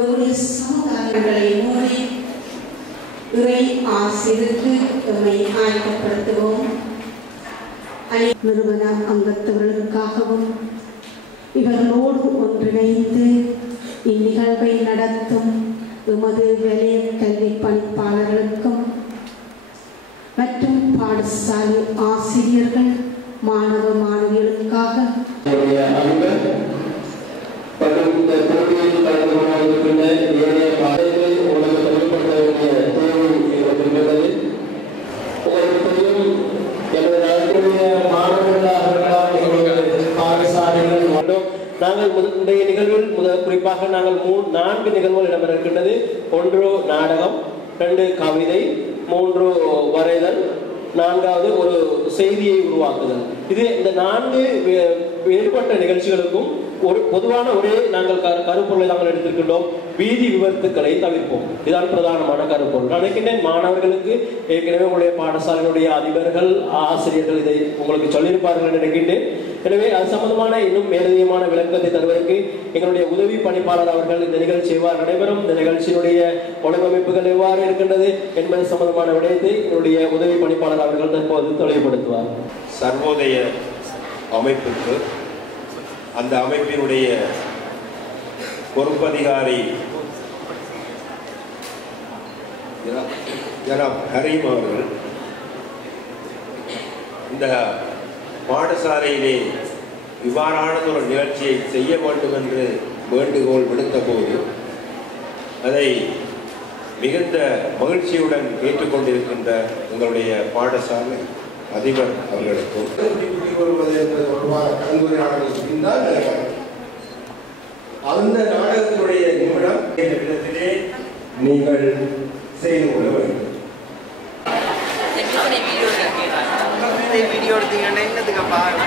எங்களுடைய சமுதாயங்களை மூடி இறை ஆசிரியருக்கு எம்மை ஆயத்தப்படுத்துவோம். நிறுவன அங்கத்தவர்களுக்காகவும் இவர்களோடு ஒன்றிணைந்து இந்நிகழ்வை நடத்தும் எமது வலய கல்வி பணிப்பாளர்களுக்கும் மற்றும் பாடசாலை ஆசிரியர்கள் மாணவ மாணவிகளுக்காக நான்கு நிகழ்வுகள் இடம்பெறுகின்றது ஒன்று நாடகம் ரெண்டு கவிதை மூன்று வரைதல் நான்காவது ஒரு செய்தியை உருவாக்குதல். இது இந்த நான்கு வே- வேறுபட்ட நிகழ்ச்சிகளுக்கும் ஒரு பொதுவான ஒரே நாங்கள் கரு- கருப்பொருளை நாங்கள் எடுத்திருக்கின்றோம். வீதி விபத்துக்களை தவிர்ப்போம். இதுதான் பிரதானமான கருப்பொருள். நான் நினைக்கின்றேன் மாணவர்களுக்கு ஏற்கனவே உங்களுடைய பாடசாலையினுடைய அதிபர்கள் ஆசிரியர்கள் இதை உங்களுக்கு சொல்லியிருப்பார்கள் நினைக்கின்றேன். எனவே அது சம்பந்தமான இன்னும் மேலதிகமான விளக்கத்தை தருவதற்கு எங்களுடைய உதவி பணிப்பாளர் அவர்கள் இந்த நிகழ்ச்சி எவ்வாறு நடைபெறும் இந்த நிகழ்ச்சியினுடைய ஒழுங்கமைப்புகள் எவ்வாறு இருக்கின்றது என்பது சம்பந்தமான விடயத்தை எங்களுடைய உதவி பணிப்பாளர் அவர்கள் தற்போது தெளிவுபடுத்துவார். சர்வோதய அமைப்புக்கு அந்த அமைப்பினுடைய பொறுப்பதிகாரி ஜனாப் ஹரீம் அவர்கள் இந்த பாடசாலையிலே இவ்வாறானதொரு நிகழ்ச்சியை செய்ய வேண்டும் என்று வேண்டுகோள் விடுத்த போது அதை மிகுந்த மகிழ்ச்சியுடன் ஏற்றுக்கொண்டிருக்கின்ற உங்களுடைய பாடசாலை அதிபர் அவர்களுக்கும். வருவது என்பது தொடர்பான கலந்துரையாடலுக்கு பின்னால். அந்த நாடகத்தினுடைய நிமிடம் இந்த விதத்திலே நீங்கள் செய்து கொள்ள வேண்டும். வீடியோ எடுத்தீங்கன்னா என்னத்துக்கு பாருங்க.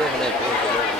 don't